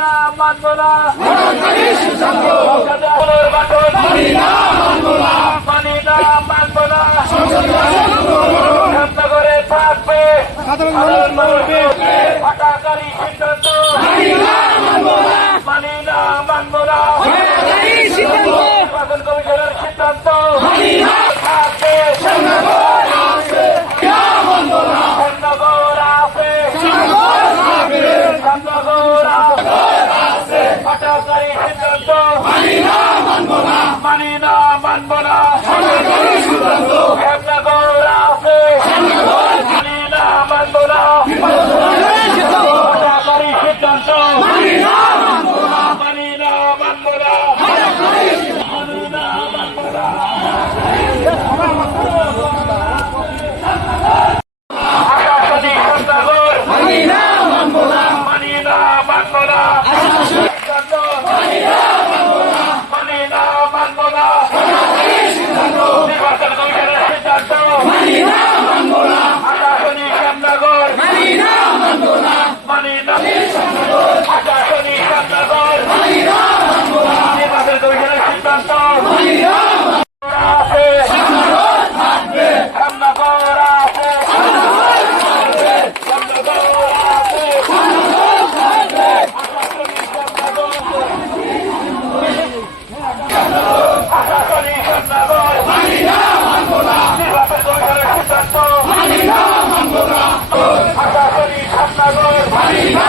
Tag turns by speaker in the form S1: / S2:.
S1: না মানব না। মানি না মানব না। রামনগরে থাকবে। সাধারণ মানুষের হটাকারী সিদ্ধান্ত মানি না মানব না নির্বাচন কমিশনের সিদ্ধান্ত থাকবে শ্যামনগর আছে শ্যামনগর আছে হটাকারী সিদ্ধান্ত মানি না মানব না মানি না মানব না। আছে? মানি না মানব না। সিদ্ধান্ত মানব না নির্বাচন কমিশনের সিদ্ধান্ত মানি না মানব না সাগর